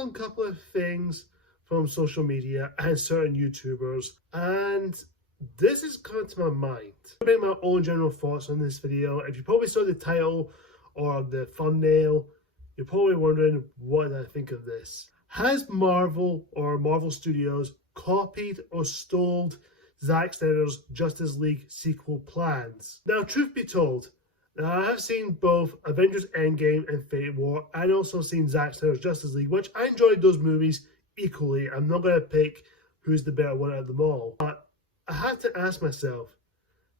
on a couple of things from social media and certain YouTubers, and this is coming to my mind. I'm going to make my own general thoughts on this video. If you probably saw the title or the thumbnail, you're probably wondering what I think of this. Has Marvel or Marvel Studios copied or stole Zack Snyder's Justice League sequel plans? Now, truth be told, I have seen both Avengers Endgame and Infinity War, and also seen Zack Snyder's Justice League, which I enjoyed those movies equally. I'm not going to pick who's the better one out of them all. But I have to ask myself,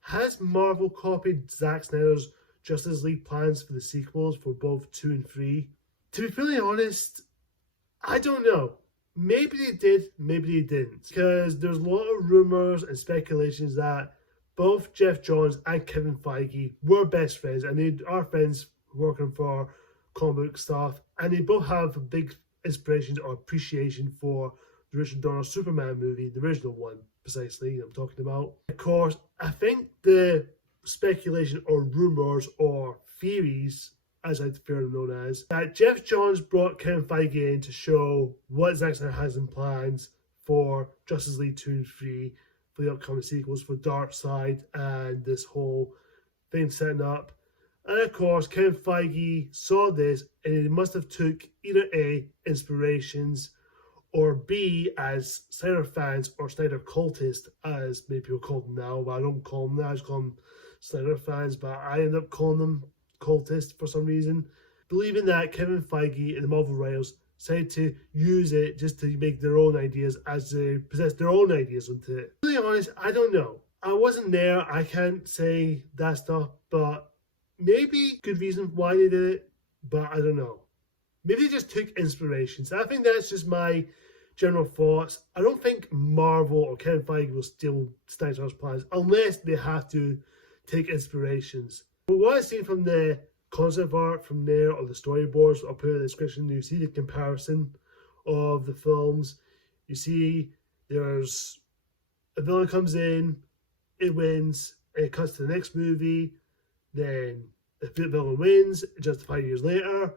has Marvel copied Zack Snyder's Justice League plans for the sequels for both 2 and 3? To be fully honest, I don't know. Maybe they did, maybe they didn't. Because there's a lot of rumors and speculations that both Jeff Johns and Kevin Feige were best friends, and they are friends working for comic book stuff, and they both have big inspirations or appreciation for the Richard Donner Superman movie, the original one, precisely, I'm talking about. Of course, I think the speculation or rumors or theories, as I'd fairly known as, that Jeff Johns brought Kevin Feige in to show what Zack Snyder has in plans for Justice League 2 and 3, for the upcoming sequels, for Darkseid and this whole thing setting up. And of course, Kevin Feige saw this and he must have took either A, inspirations, or B, as Snyder fans or Snyder cultists, as many people call them now, but I don't call them that, I just call them Snyder fans, but I end up calling them cultists for some reason, believing that Kevin Feige and the Marvel writers decided to use it just to make their own ideas, as they possess their own ideas into it. To be honest, I don't know. I wasn't there, I can't say that stuff, but maybe good reason why they did it, but I don't know. Maybe they just took inspirations. I think that's just my general thoughts. I don't think Marvel or Kevin Feige will steal Snyder's plans unless they have to take inspirations. But what I've seen from the concept art from there, or the storyboards, I'll put in the description, you see the comparison of the films. You see there's a villain comes in, it wins, and it cuts to the next movie, then the villain wins just 5 years later,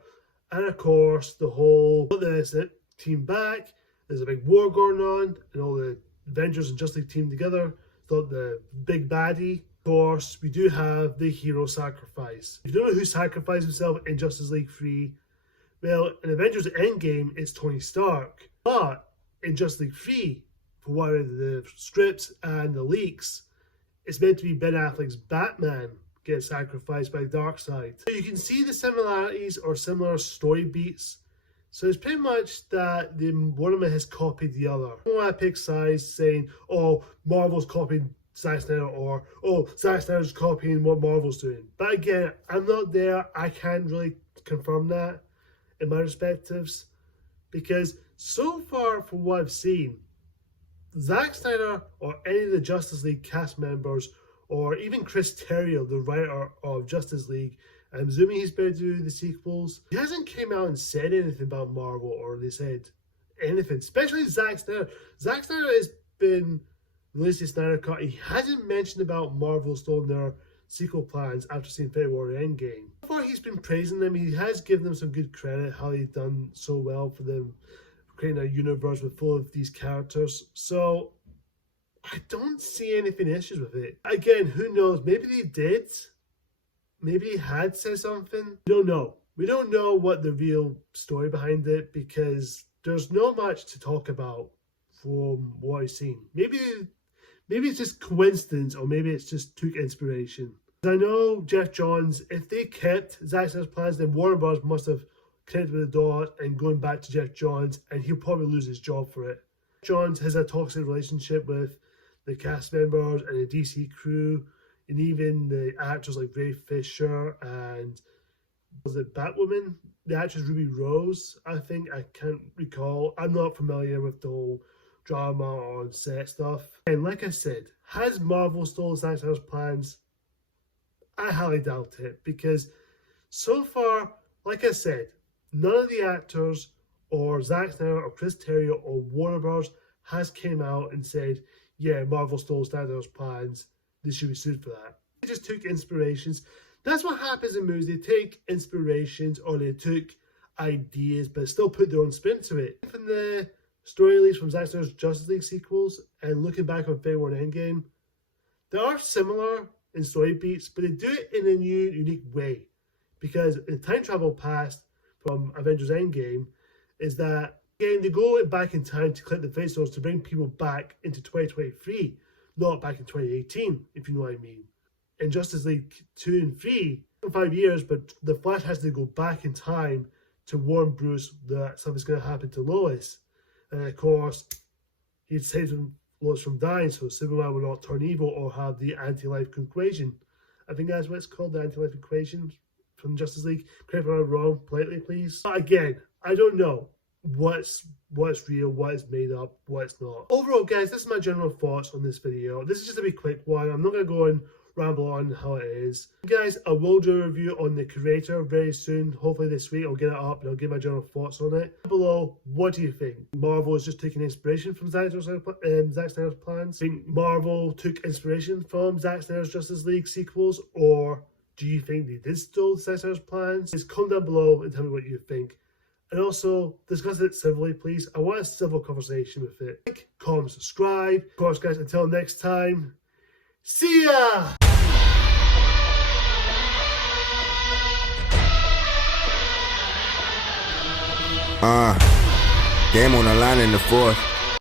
and of course the whole put the team back, there's a big war going on, and all the Avengers and Justice League team together, so the big baddie. Of course, we do have the hero sacrifice. If you don't know who sacrificed himself in Justice League 3, well, in Avengers Endgame, it's Tony Stark. But in Justice League 3, for what are the scripts and the leaks, it's meant to be Ben Affleck's Batman gets sacrificed by Darkseid. So you can see the similarities or similar story beats. So it's pretty much that one of them has copied the other. I don't want to pick sides saying, oh, Marvel's copied Zack Snyder, or oh, Zack Snyder's copying what Marvel's doing. But again, I'm not there. I can't really confirm that in my perspectives, because so far from what I've seen, Zack Snyder or any of the Justice League cast members, or even Chris Terrio, the writer of Justice League, I'm assuming he's better to do the sequels, he hasn't came out and said anything about Marvel, or they said anything, especially Zack Snyder. Zack Snyder has been released his Snyder Cut. He hasn't mentioned about Marvel stealing their sequel plans after seeing Infinity War and Endgame. So far, he's been praising them. He has given them some good credit, how they've done so well for them creating a universe with full of these characters. So I don't see anything issues with it. Again, who knows? Maybe they did. Maybe he had said something. We don't know. We don't know what the real story behind it, because there's not much to talk about from what I've seen. Maybe it's just coincidence, or maybe it's just took inspiration. I know Jeff Johns, if they kept Zack Snyder's plans, then Warner Bros. Must have connected with the dots and going back to Jeff Johns, and he'll probably lose his job for it. Johns has a toxic relationship with the cast members and the DC crew, and even the actors like Ray Fisher and was it Batwoman? The actress Ruby Rose, I think. I can't recall. I'm not familiar with the whole drama on set stuff. And like I said, has Marvel stolen Zack Snyder's plans? I highly doubt it, because so far, like I said, none of the actors or Zack Snyder or Chris Terrio or Warner Bros. Has came out and said, yeah, Marvel stole Snyder's plans, they should be sued for that. They just took inspirations. That's what happens in movies. They take inspirations, or they took ideas, but still put their own spin to it. From the story leads from Zack Snyder's Justice League sequels and looking back on Infinity War and Endgame, they are similar in story beats, but they do it in a new, unique way. Because in time travel past from Avengers Endgame is that, again, they go back in time to collect the Fate Stones to bring people back into 2023, not back in 2018, if you know what I mean. In Justice League 2 and 3, 5 years, but the Flash has to go back in time to warn Bruce that something's going to happen to Lois. And of course, he saves Lois from dying, so Superman will not turn evil or have the anti-life equation. I think that's what it's called, the anti-life equation from Justice League. Correct me if I'm wrong, politely please. But again, I don't know what's real, what is made up, what's not. Overall, guys, this is my general thoughts on this video. This is just a wee quick one. I'm not going to go and ramble on how it is. Guys, I will do a review on the Creator very soon. Hopefully this week I'll get it up and I'll give my general thoughts on it. Below, what do you think? Marvel is just taking inspiration from Zack Snyder's plans? Think Marvel took inspiration from Zack Snyder's Justice League sequels, or do you think they did steal Zack Snyder's plans? Just comment down below and tell me what you think. And also, discuss it civilly, please. I want a civil conversation with it. Like, comment, subscribe. Of course, guys, until next time, see ya! Game on the line in the fourth.